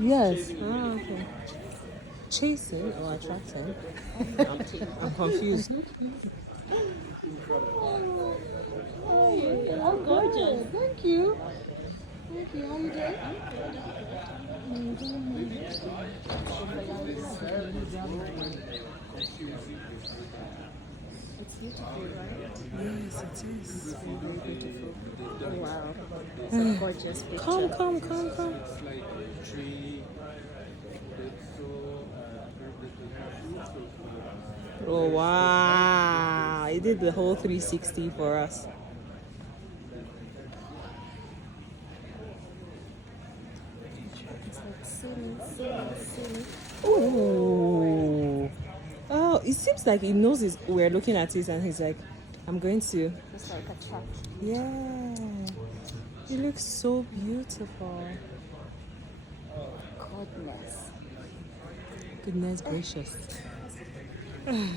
Yes. Ah, okay. Chasing or attracting? I'm confused. Oh, gorgeous. Thank you. Thank you. How you doing? It's beautiful, right? Yes, it is. Very beautiful. Oh, wow. It's a gorgeous picture. Come. Oh wow! He did the whole 360 for us. It's like sailing. Oh, oh! It seems like he knows we're looking at it, and he's like, "I'm going to." It's like a trap. Yeah, it looks so beautiful. Goodness. Goodness gracious.